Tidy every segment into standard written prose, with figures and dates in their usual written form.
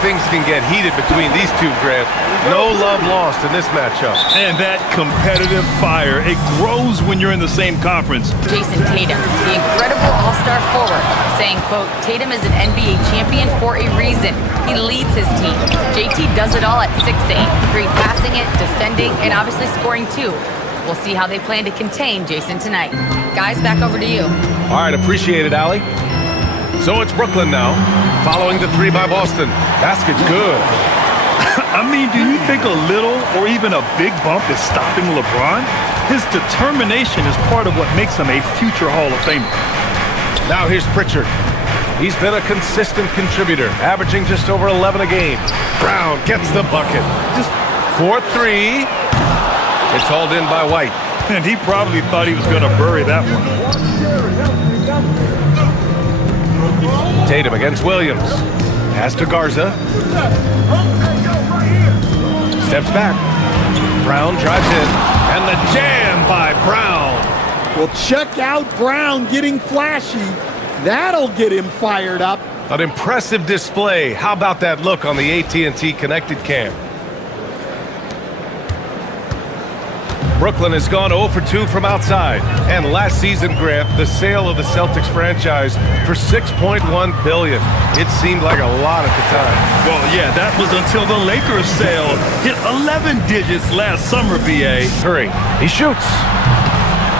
things can get heated between these two, Grant. No love lost in this matchup. And that competitive fire, it grows when you're in the same conference. Jason Tatum, the incredible all-star forward, saying, quote, Tatum is an NBA champion for a reason. He leads his team. JT does it all at 6'8", great passing it, defending, and obviously scoring too. We'll see how they plan to contain Jason tonight. Guys, back over to you. All right, appreciate it, Allie. So it's Brooklyn now, following the three by Boston. Basket's good. I mean, do you think a little or even a big bump is stopping LeBron? His determination is part of what makes him a future Hall of Famer. Now here's Pritchard. He's been a consistent contributor, averaging just over 11 a game. Brown gets the bucket. Just 4-3. It's hauled in by White. And he probably thought he was going to bury that one. Tatum against Williams. Pass to Garza. Steps back. Brown drives in. And the jam by Brown. Well, check out Brown getting flashy. That'll get him fired up. An impressive display. How about that look on the AT&T connected cam? Brooklyn has gone 0 for 2 from outside. And last season, Grant, the sale of the Celtics franchise for $6.1 billion. It seemed like a lot at the time. Well, yeah, that was until the Lakers sale hit 11 digits last summer, B.A. Curry, he shoots.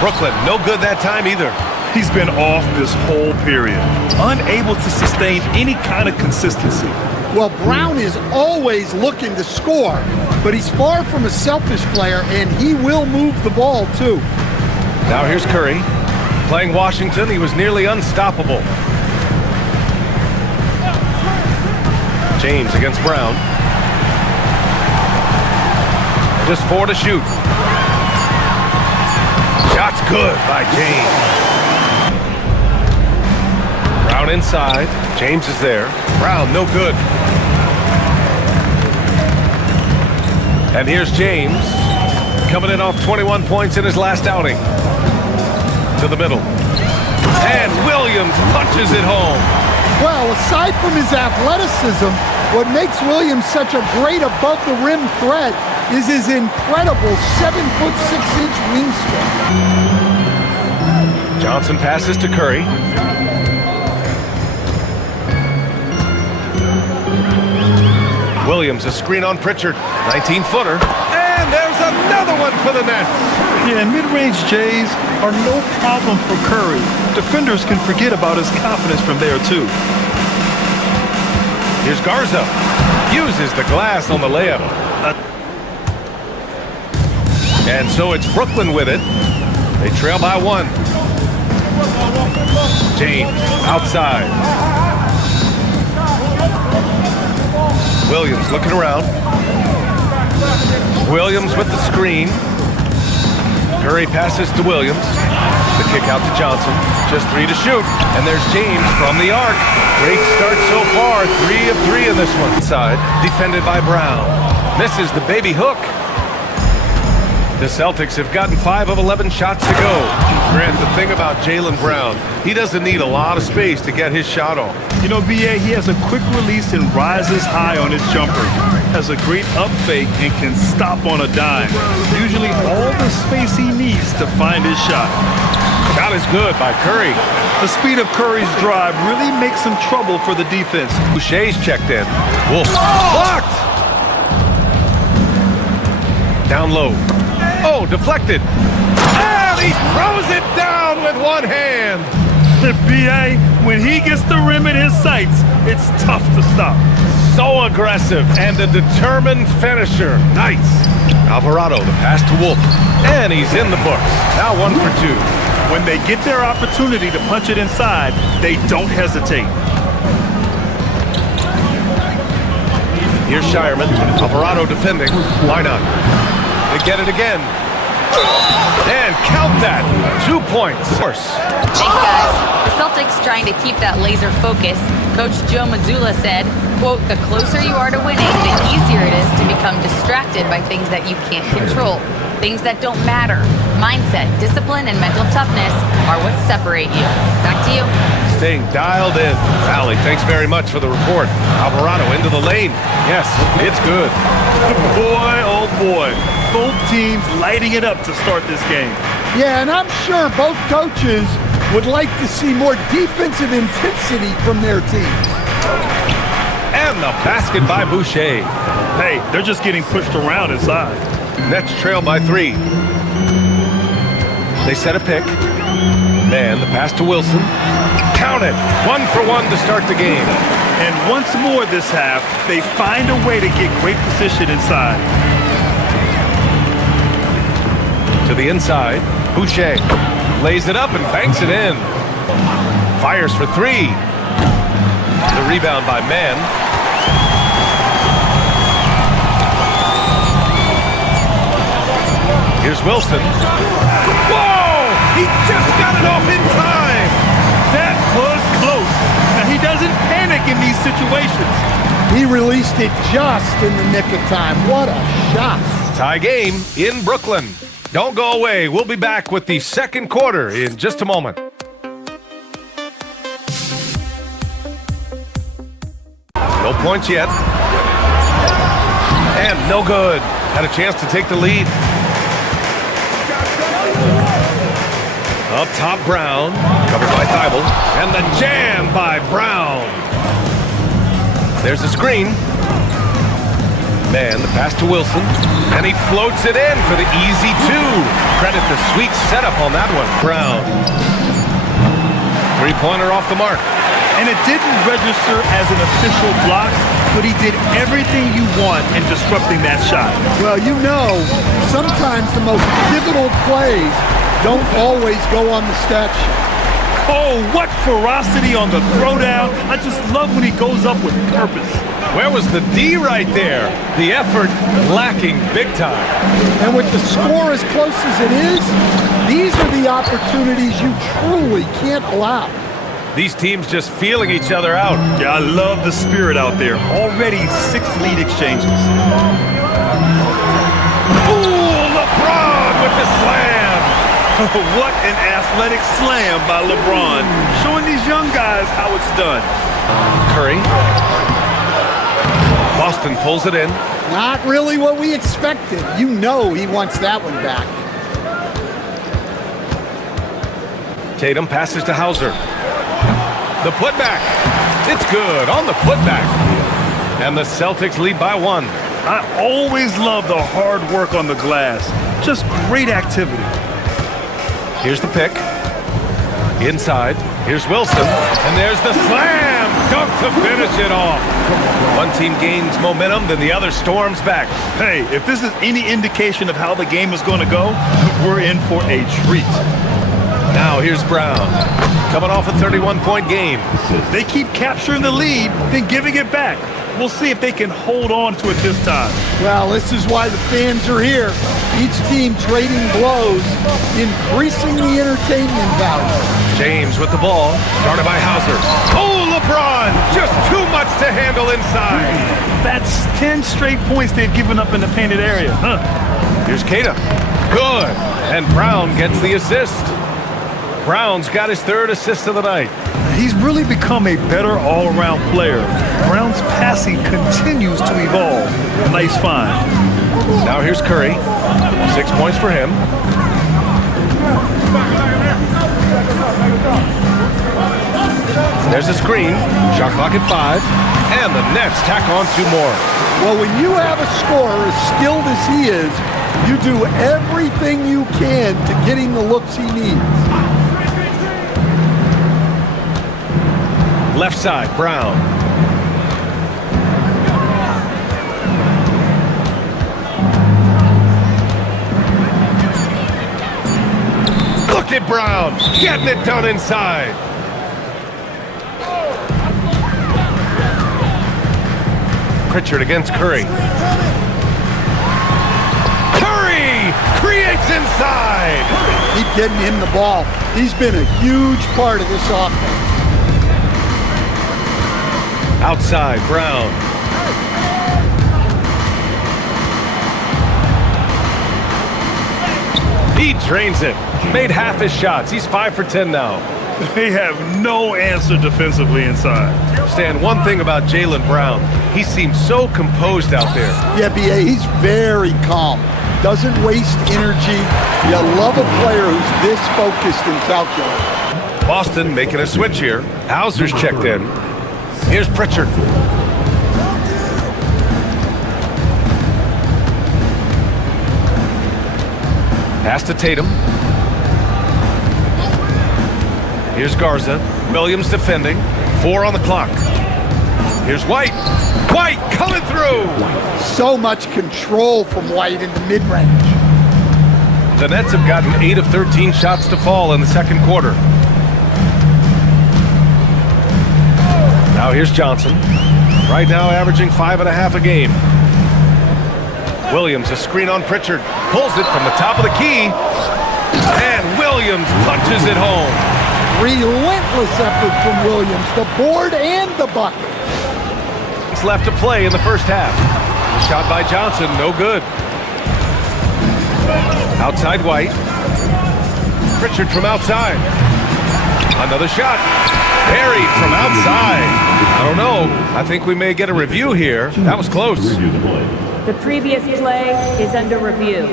Brooklyn, no good that time either. He's been off this whole period, unable to sustain any kind of consistency. Well, Brown is always looking to score, but he's far from a selfish player, and he will move the ball, too. Now here's Curry. Playing Washington, he was nearly unstoppable. James against Brown. Just 4 to shoot. Shot's good by James. Brown inside. James is there. Brown, no good. And here's James, coming in off 21 points in his last outing. To the middle. And Williams punches it home. Well, aside from his athleticism, what makes Williams such a great above-the-rim threat is his incredible 7'6" wingspan. Johnson passes to Curry. Williams, a screen on Pritchard. 19-footer. And there's another one for the Nets. Yeah, and mid-range J's are no problem for Curry. Defenders can forget about his confidence from there, too. Here's Garza. Uses the glass on the layup. And so it's Brooklyn with it. They trail by 1. James outside. Williams looking around. Williams with the screen. Curry passes to Williams. The kick out to Johnson. Just 3 to shoot. And there's James from the arc. Great start so far. 3 of 3 in this one. Side, defended by Brown. Misses the baby hook. The Celtics have gotten 5 of 11 shots to go. Grant, the thing about Jaylen Brown, he doesn't need a lot of space to get his shot off. You know, B.A., he has a quick release and rises high on his jumper. Has a great up fake and can stop on a dime. Usually all the space he needs to find his shot. Shot is good by Curry. The speed of Curry's drive really makes him trouble for the defense. Boucher's checked in. Wolf blocked. Down low. Oh, deflected. And he throws it down with one hand. B.A., when he gets the rim in his sights, it's tough to stop. So aggressive and a determined finisher. Nice. Alvarado, the pass to Wolf. And he's in the books. Now 1 for 2. When they get their opportunity to punch it inside, they don't hesitate. Here's Shireman. Alvarado defending. Why not? They get it again. And count that. 2 points. Thanks, guys. The Celtics trying to keep that laser focus. Coach Joe Mazzulla said, quote, the closer you are to winning, the easier it is to become distracted by things that you can't control, things that don't matter. Mindset, discipline, and mental toughness are what separate you. Back to you. Staying dialed in. Allie, thanks very much for the report. Alvarado into the lane. Yes, it's good. Boy, oh boy. Both teams lighting it up to start this game. Yeah, and I'm sure both coaches would like to see more defensive intensity from their teams. And the basket by Boucher. Hey, they're just getting pushed around inside. Nets trail by 3. They set a pick. Man, the pass to Wilson. Count it. 1 for 1 to start the game. And once more this half, they find a way to get great position inside. To the inside, Boucher lays it up and banks it in. Fires for 3. The rebound by Mann. Here's Wilson. Whoa! He just got it off in time! That was close. Now, he doesn't panic in these situations. He released it just in the nick of time. What a shot. Tie game in Brooklyn. Don't go away. We'll be back with the second quarter in just a moment. No points yet. And no good. Had a chance to take the lead. Up top, Brown. Covered by Thibault. And the jam by Brown. There's a screen. Man, the pass to Wilson. And he floats it in for the easy 2. Credit the sweet setup on that one. Brown. Three-pointer off the mark. And it didn't register as an official block, but he did everything you want in disrupting that shot. Well, you know, sometimes the most pivotal plays don't always go on the stat sheet. Oh, what ferocity on the throwdown. I just love when he goes up with purpose. Where was the D right there? The effort lacking big time. And with the score as close as it is, these are the opportunities you truly can't allow. These teams just feeling each other out. Yeah, I love the spirit out there. Already 6 lead exchanges. Ooh, LeBron with the slam. What an athletic slam by LeBron. Showing these young guys how it's done. Curry. Boston pulls it in. Not really what we expected. You know he wants that one back. Tatum passes to Hauser. The putback. It's good on the putback. And the Celtics lead by 1. I always love the hard work on the glass. Just great activity. Here's the pick. Inside. Here's Wilson. And there's the slam. Dunk to finish it off. One team gains momentum, then the other storms back. Hey, if this is any indication of how the game is going to go, we're in for a treat. Now here's Brown. Coming off a 31-point game. They keep capturing the lead, then giving it back. We'll see if they can hold on to it this time. Well, this is why the fans are here. Each team trading blows, increasing the entertainment value. James with the ball, guarded by Hauser. Oh, LeBron! Just too much to handle inside. That's 10 straight points they've given up in the painted area. Here's Keita. Good. And Brown gets the assist. Brown's got his 3rd assist of the night. He's really become a better all-around player. Brown's passing continues to evolve. Nice find. Now here's Curry. 6 points for him. There's a screen. Shot clock at 5. And the Nets tack on 2 more. Well, when you have a scorer as skilled as he is, you do everything you can to get him the looks he needs. Left side, Brown. Look at Brown, getting it done inside. Pritchard against Curry. Curry creates inside. Keep getting him the ball. He's been a huge part of this offense. Outside, Brown. He He drains it. Made half his shots. He's 5 for 10 now. They have no answer defensively inside. Stan, one thing about Jaylen Brown, he seems so composed out there. Yeah, B.A., he's very calm. Doesn't waste energy. You love a player who's this focused and calculated. Boston making a switch here. Hauser's checked in. Here's Pritchard. Pass to Tatum. Here's Garza. Williams defending. 4 on the clock. Here's White. White coming through. So much control from White in the mid-range. The Nets have gotten 8 of 13 shots to fall in the second quarter. Now here's Johnson. Right now averaging 5.5 a game. Williams, a screen on Pritchard. Pulls it from the top of the key. And Williams punches it home. Relentless effort from Williams, the board and the bucket. It's left to play in the first half. The shot by Johnson, no good. Outside White. Pritchard from outside. Another shot. Perry from outside. I don't know. I think we may get a review here. That was close. The previous play is under review.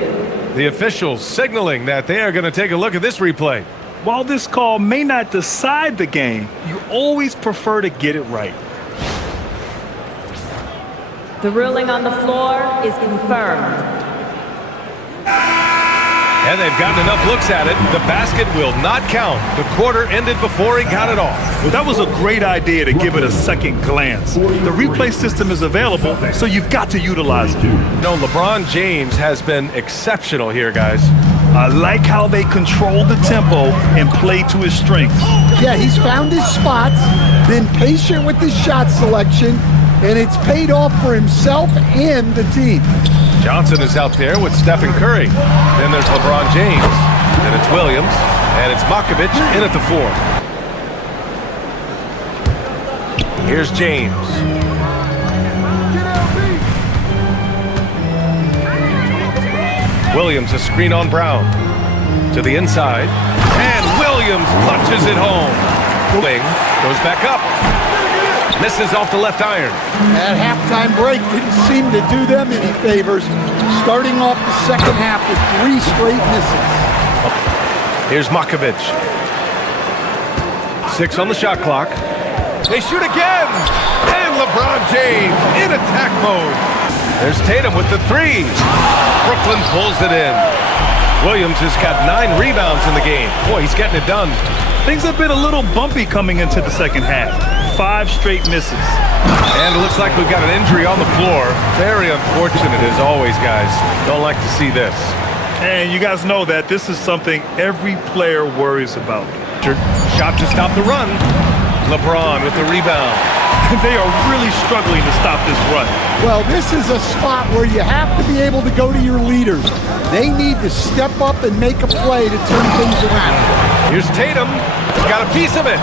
The officials signaling that they are going to take a look at this replay. While this call may not decide the game, you always prefer to get it right. The ruling on the floor is confirmed. And they've gotten enough looks at it. The basket will not count. The quarter ended before he got it off. Well, that was a great idea to give it a second glance. The replay system is available, so you've got to utilize it. No, LeBron James has been exceptional here, guys. I like how they control the tempo and play to his strengths. Yeah, he's found his spots, been patient with his shot selection, and it's paid off for himself and the team. Johnson is out there with Steph and Curry. Then there's LeBron James. Then it's Williams. And it's Makovich in at the 4. Here's James. Williams, a screen on Brown. To the inside. And Williams punches it home. Wing goes back up. Misses off the left iron. That halftime break didn't seem to do them any favors. Starting off the second half with 3 straight misses. Here's Makovich. 6 on the shot clock. They shoot again! And LeBron James in attack mode. There's Tatum with the 3. Brooklyn pulls it in. Williams has got 9 rebounds in the game. Boy, he's getting it done. Things have been a little bumpy coming into the second half. 5 straight misses. And it looks like we've got an injury on the floor. Very unfortunate as always, guys. Don't like to see this. And you guys know that this is something every player worries about. Shot to stop the run. LeBron with the rebound. They are really struggling to stop this run. Well, this is a spot where you have to be able to go to your leaders. They need to step up and make a play to turn things around. Here's Tatum. Got a piece of it.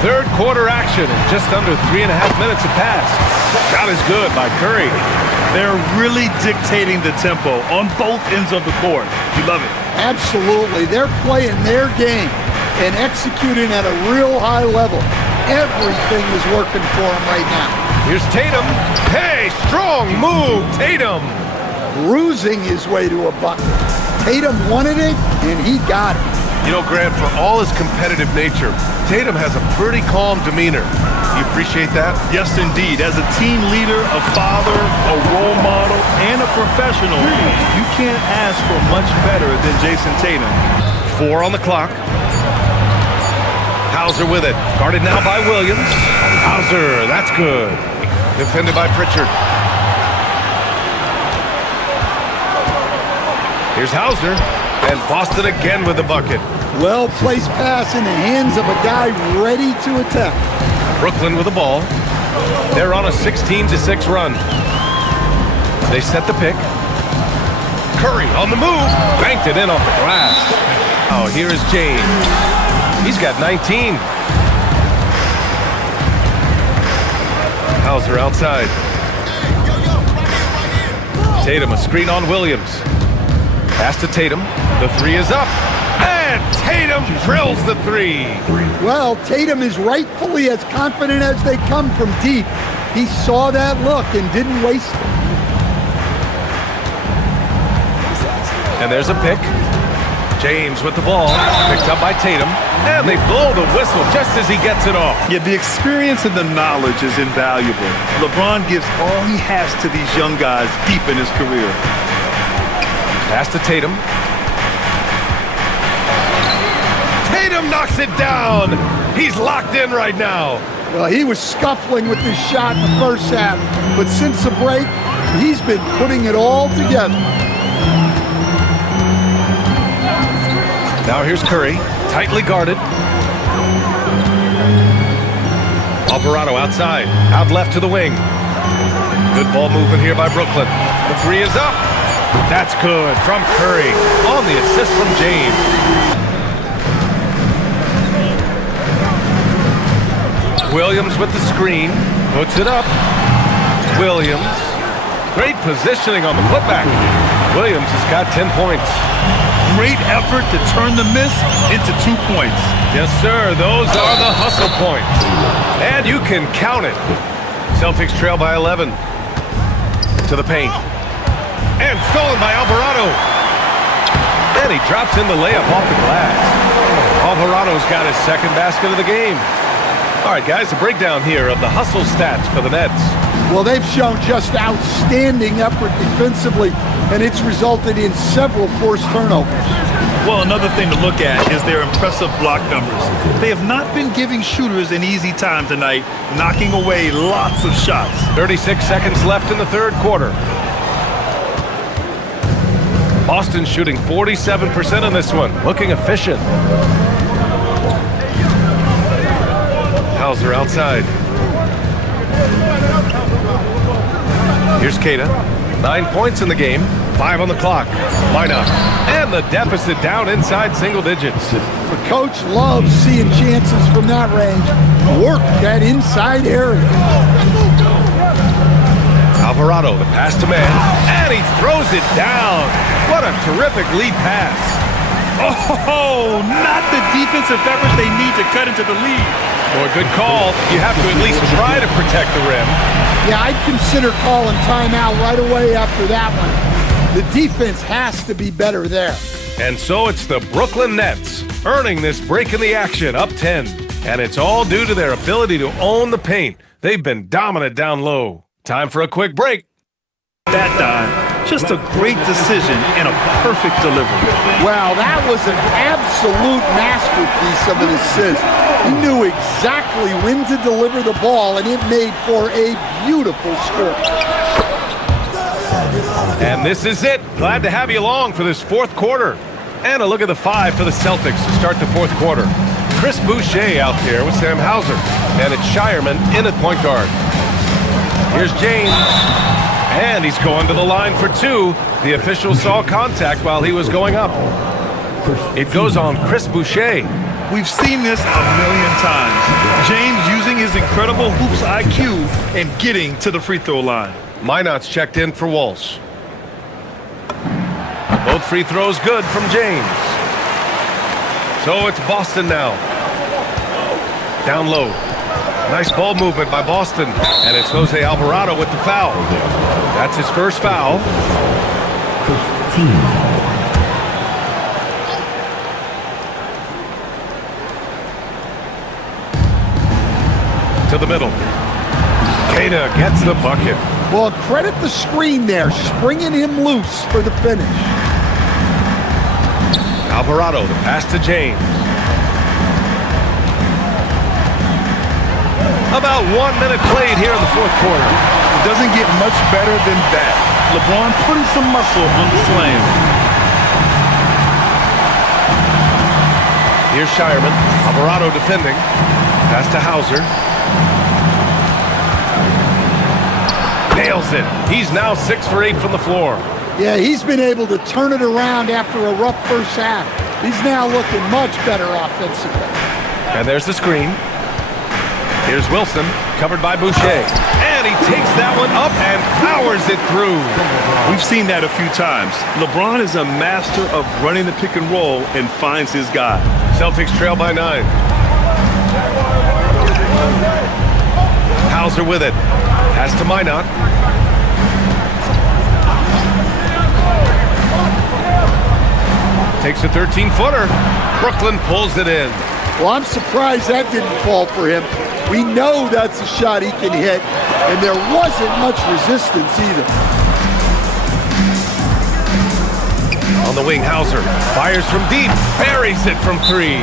Third quarter action. Just under 3.5 minutes have passed. Shot is good by Curry. They're really dictating the tempo on both ends of the court. You love it. Absolutely. They're playing their game and executing at a real high level. Everything is working for them right now. Here's Tatum. Hey, strong move, Tatum. Bruising his way to a bucket. Tatum wanted it, and he got it. You know, Grant, for all his competitive nature, Tatum has a pretty calm demeanor. You appreciate that? Yes, indeed. As a team leader, a father, a role model, and a professional, you can't ask for much better than Jason Tatum. 4 on the clock. Hauser with it. Guarded now by Williams. Hauser, that's good. Defended by Pritchard. Here's Hauser. And Boston again with the bucket. Well-placed pass in the hands of a guy ready to attack. Brooklyn with the ball. They're on a 16-6 run. They set the pick. Curry on the move. Banked it in off the glass. Oh, here is James. He's got 19. Hauser outside. Tatum, a screen on Williams. Pass to Tatum. The three is up. And Tatum drills the three. Well, Tatum is rightfully as confident as they come from deep. He saw that look and didn't waste it. And there's a pick. James with the ball, picked up by Tatum, and they blow the whistle just as he gets it off. Yeah, the experience and the knowledge is invaluable. LeBron gives all he has to these young guys deep in his career. Pass to Tatum. Tatum knocks it down. He's locked in right now. Well, he was scuffling with this shot in the first half, but since the break, he's been putting it all together. Now here's Curry, tightly guarded. Alvarado outside, out left to the wing. Good ball movement here by Brooklyn. The three is up. That's good from Curry on the assist from James. Williams with the screen, puts it up. Williams, great positioning on the putback. Williams has got 10 points. Great effort to turn the miss into 2 points. Yes, sir. Those are the hustle points. And you can count it. Celtics trail by 11. To the paint. And stolen by Alvarado. And he drops in the layup off the glass. Alvarado's got his second basket of the game. All right, guys, a breakdown here of the hustle stats for the Nets. Well, they've shown just outstanding effort defensively, and it's resulted in several forced turnovers. Well, another thing to look at is their impressive block numbers. They have not been giving shooters an easy time tonight, knocking away lots of shots. 36 seconds left in the third quarter. Boston shooting 47% in this one, looking efficient. Hauser outside. Here's Keita. 9 points in the game, 5 on the clock. Why not? And the deficit down inside single digits. The coach loves seeing chances from that range. Work that inside area. Alvarado, the pass to man, and he throws it down. What a terrific lead pass. Oh, not the defensive effort they need to cut into the lead. Or a good call. You have to at least try to protect the rim. Yeah, I'd consider calling timeout right away after that one. The defense has to be better there. And so it's the Brooklyn Nets earning this break in the action, up 10. And it's all due to their ability to own the paint. They've been dominant down low. Time for a quick break. That dime, just a great decision and a perfect delivery. Wow, that was an absolute masterpiece of an assist. He knew exactly when to deliver the ball, and it made for a beautiful score. And this is it. Glad to have you along for this fourth quarter. And a look at the five for the Celtics to start the fourth quarter. Chris Boucher out there with Sam Hauser. And it's Shireman in at point guard. Here's James. And he's going to the line for two. The official saw contact while he was going up. It goes on Chris Boucher. We've seen this a million times. James using his incredible hoops IQ and getting to the free throw line. Minot's checked in for Walsh. Both free throws good from James. So it's Boston now. Down low. Nice ball movement by Boston. And it's Jose Alvarado with the foul. That's his first foul. To the middle. Keita gets the bucket. Well, credit the screen there, springing him loose for the finish. Alvarado, the pass to James. About 1 minute played here in the fourth quarter. It doesn't get much better than that. LeBron putting some muscle on the slam. Here's Shireman. Alvarado defending. Pass to Hauser. Nails it. He's now 6 for 8 from the floor. Yeah, he's been able to turn it around after a rough first half. He's now looking much better offensively. And there's the screen. Here's Wilson, covered by Boucher. And he takes that one up and powers it through. We've seen that a few times. LeBron is a master of running the pick and roll and finds his guy. Celtics trail by 9. Hauser with it. Pass to Minot. Takes a 13-footer. Brooklyn pulls it in. Well, I'm surprised that didn't fall for him. We know that's a shot he can hit, and there wasn't much resistance either. On the wing, Hauser fires from deep, buries it from 3.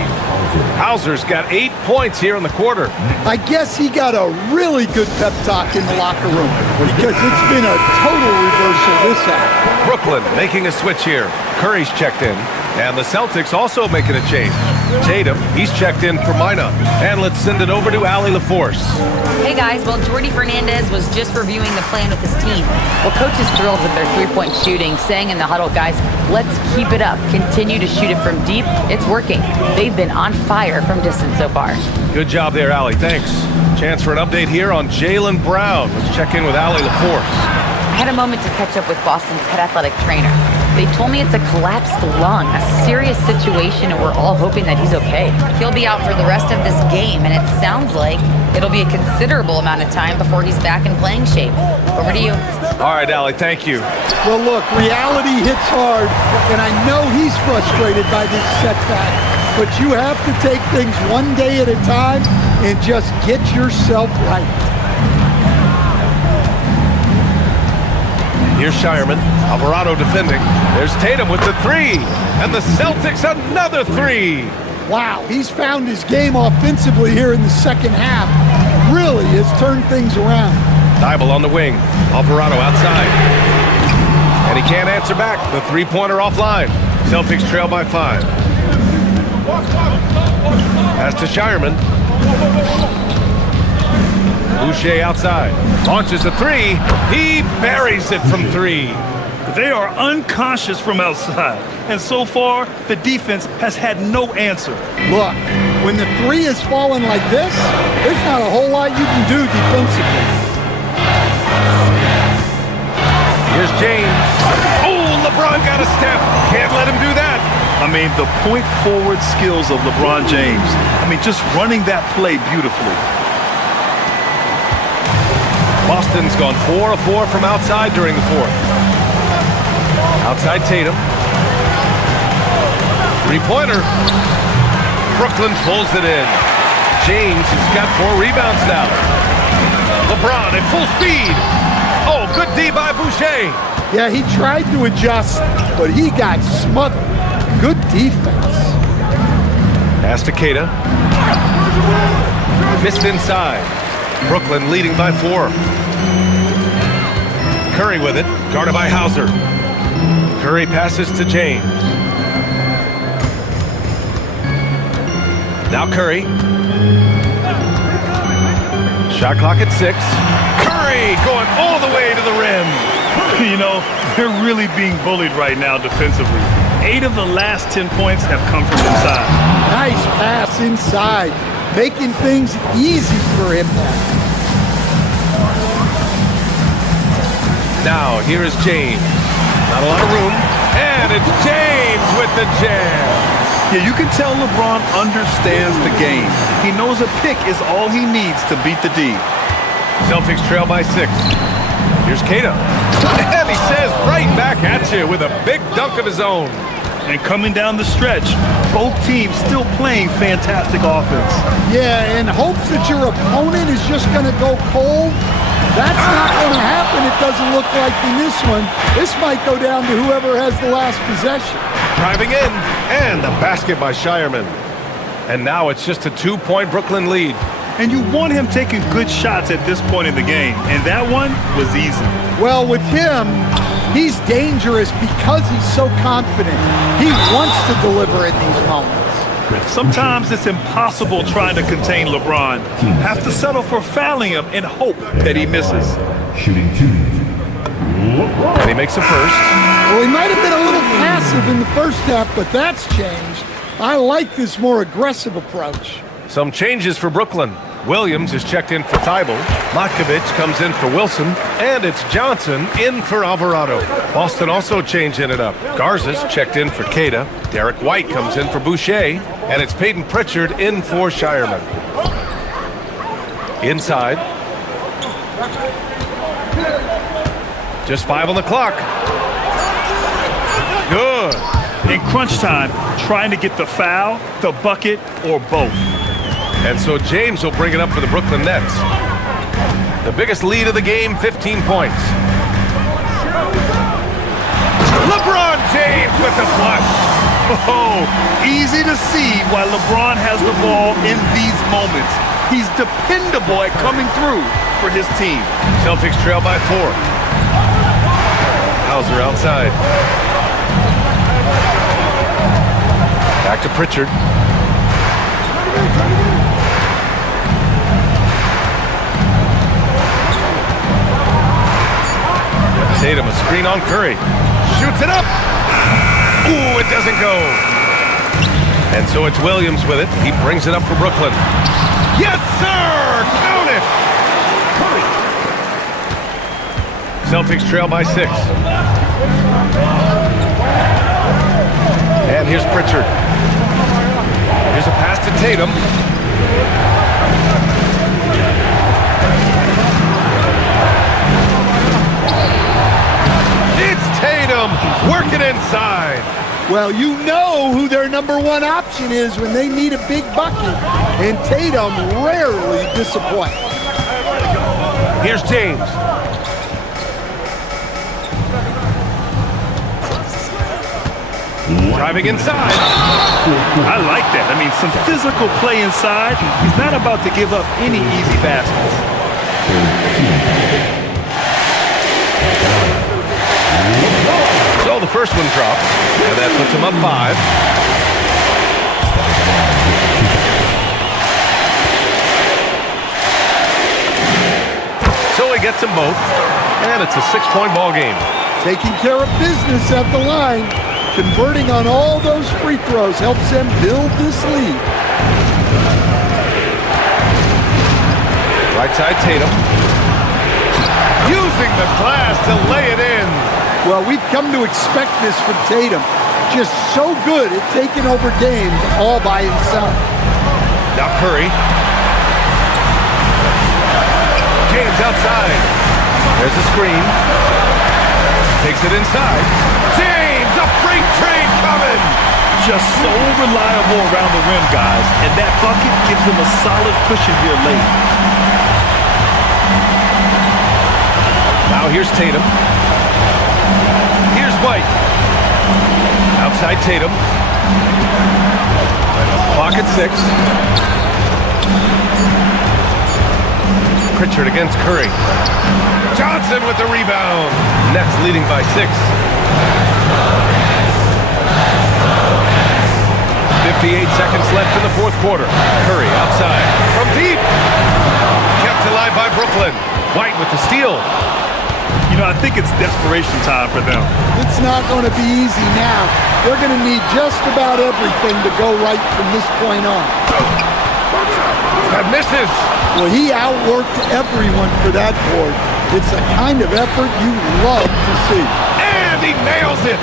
Hauser's got 8 points here in the quarter. I guess he got a really good pep talk in the locker room because it's been a total reversal this half. Brooklyn making a switch here. Curry's checked in, and the Celtics also making a change. Tatum, he's checked in for Minot. And let's send it over to Allie LaForce. Hey guys, well, Jordy Fernandez was just reviewing the plan with his team. Well, coach is thrilled with their three-point shooting, saying in the huddle, guys, let's keep it up. Continue to shoot it from deep. It's working. They've been on fire from distance so far. Good job there, Allie. Thanks. Chance for an update here on Jaylen Brown. Let's check in with Allie LaForce. I had a moment to catch up with Boston's head athletic trainer. They told me it's a collapsed lung, a serious situation, and we're all hoping that he's okay. He'll be out for the rest of this game, and it sounds like it'll be a considerable amount of time before he's back in playing shape. Over to you. All right, Allie, thank you. Well, look, reality hits hard, and I know he's frustrated by this setback, but you have to take things one day at a time and just get yourself right. Here's Shireman. Alvarado defending. There's Tatum with the 3. And the Celtics another 3. Wow, he's found his game offensively here in the second half. Really has turned things around. Thibault on the wing. Alvarado outside. And he can't answer back. The three-pointer offline. Celtics trail by 5. Pass to Shireman. Boucher outside. Launches a 3. He buries it from 3. They are unconscious from outside, and so far, the defense has had no answer. Look, when the 3 is falling like this, there's not a whole lot you can do defensively. Here's James. Oh, LeBron got a step. Can't let him do that. I mean, the point forward skills of LeBron James. I mean, just running that play beautifully. Boston's gone 4 of 4 from outside during the 4th. Outside Tatum. Three-pointer. Brooklyn pulls it in. James has got 4 rebounds now. LeBron at full speed. Oh, good D by Boucher. Yeah, he tried to adjust, but he got smothered. Good defense. Pass to Keita. Missed inside. Brooklyn leading by 4. Curry with it, guarded by Hauser. Curry passes to James. Now Curry. Shot clock at 6. Curry going all the way to the rim. You know, they're really being bullied right now defensively. 8 of the last 10 points have come from inside. Nice pass inside, making things easy for him now. Now, here is James. Not a lot of room. And it's James with the jam. Yeah, you can tell LeBron understands the game. He knows a pick is all he needs to beat the D. Celtics trail by 6. Here's Keita. And he says right back at you with a big dunk of his own. And coming down the stretch, both teams still playing fantastic offense. Yeah, in hopes that your opponent is just going to go cold. That's not going to happen, it doesn't look like in this one. This might go down to whoever has the last possession. Driving in, and the basket by Shireman. And now it's just a 2-point Brooklyn lead. And you want him taking good shots at this point in the game, and that one was easy. Well, with him, he's dangerous because he's so confident. He wants to deliver in these moments. Sometimes it's impossible trying to contain LeBron. Have to settle for fouling him and hope that he misses. Shooting 2. And he makes a first. Well, he might have been a little passive in the first half, but that's changed. I like this more aggressive approach. Some changes for Brooklyn. Williams is checked in for Thibault. Matkovic comes in for Wilson. And it's Johnson in for Alvarado. Boston also changing it up. Garza's checked in for Queta. Derek White comes in for Boucher. And it's Peyton Pritchard in for Shireman. Inside. Just 5 on the clock. Good. In crunch time, trying to get the foul, the bucket, or both. And so James will bring it up for the Brooklyn Nets. The biggest lead of the game, 15 points. LeBron James with the flush. Oh, easy to see why LeBron has the ball in these moments. He's dependable at coming through for his team. Celtics trail by 4. Hauser outside. Back to Pritchard. Tatum, a screen on Curry. Shoots it up. Ooh, it doesn't go. And so it's Williams with it. He brings it up for Brooklyn. Yes, sir! Count it! Celtics trail by 6. And here's Pritchard. Here's a pass to Tatum. It's Tatum working inside. Well, you know who their number one option is when they need a big bucket, and Tatum rarely disappoints. Here's James. Driving inside. I like that. I mean, some physical play inside. He's not about to give up any easy baskets. So the first one drops, and that puts him up 5. So he gets them both, and it's a 6-point ball game. Taking care of business at the line, converting on all those free throws helps them build this lead. Right side Tatum. Using the glass to lay it in. Well, we've come to expect this from Tatum. Just so good at taking over games all by himself. Now Curry. James outside. There's a screen. Takes it inside. James, a freight train coming. Just so reliable around the rim, guys. And that bucket gives them a solid cushion here late. Now here's Tatum. Here's White. Outside Tatum. Clock at 6. Pritchard against Curry. Johnson with the rebound. Nets leading by 6. 58 seconds left in the fourth quarter. Curry outside from deep. Kept alive by Brooklyn. White with the steal. You know, I think it's desperation time for them. It's not going to be easy now. They're going to need just about everything to go right from this point on. That misses. Well, he outworked everyone for that board. It's the kind of effort you love to see. And he nails it.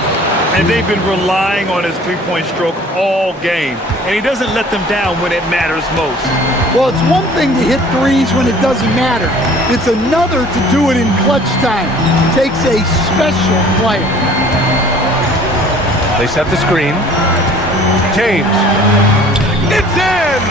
And they've been relying on his three-point stroke all game. And he doesn't let them down when it matters most. Well, it's one thing to hit threes when it doesn't matter. It's another to do it in clutch time. Takes a special player. They set the screen. James. It's in!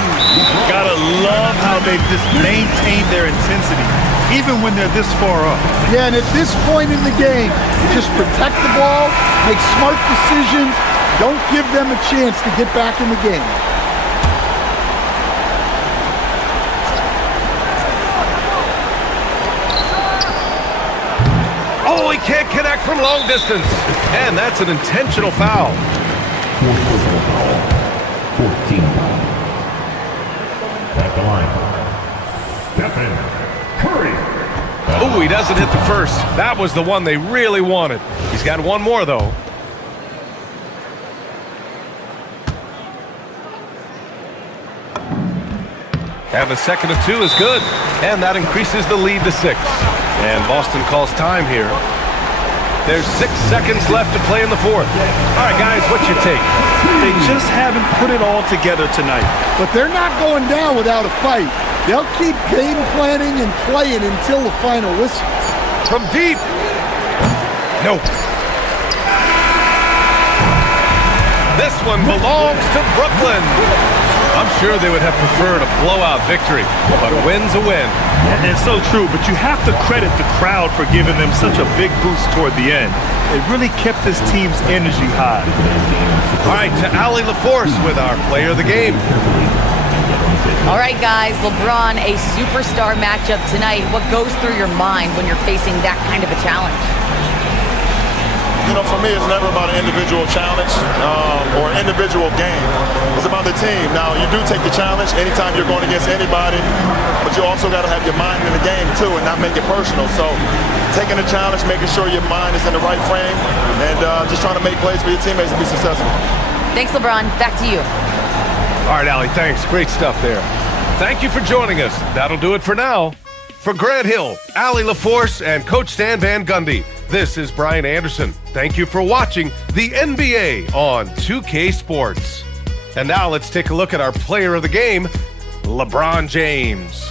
Gotta love how they've just maintained their intensity, even when they're this far up. Yeah, and at this point in the game, just protect the ball, make smart decisions, don't give them a chance to get back in the game. Oh, he can't connect from long distance. And that's an intentional foul. Fourth personal foul. Fourth team foul. At the line, Stephen Curry. Oh, he doesn't hit the first. That was the one they really wanted. He's got one more, though. And the second and 2 is good. And that increases the lead to 6. And Boston calls time here. There's 6 seconds left to play in the fourth. All right, guys, what's your take? They just haven't put it all together tonight. But they're not going down without a fight. They'll keep game planning and playing until the final whistle. From deep. Nope. This one belongs to Brooklyn. I'm sure they would have preferred a blowout victory, but a win's a win. And so true, but you have to credit the crowd for giving them such a big boost toward the end. It really kept this team's energy high. All right, to Allie LaForce with our player of the game. All right, guys, LeBron, a superstar matchup tonight. What goes through your mind when you're facing that kind of a challenge? You know, for me, it's never about an individual challenge or an individual game. It's about the team. Now, you do take the challenge anytime you're going against anybody, but you also got to have your mind in the game, too, and not make it personal. So, taking the challenge, making sure your mind is in the right frame, and just trying to make plays for your teammates to be successful. Thanks, LeBron. Back to you. All right, Allie, thanks. Great stuff there. Thank you for joining us. That'll do it for now. For Grant Hill, Allie LaForce, and Coach Stan Van Gundy, this is Brian Anderson. Thank you for watching the NBA on 2K Sports. And now let's take a look at our player of the game, LeBron James.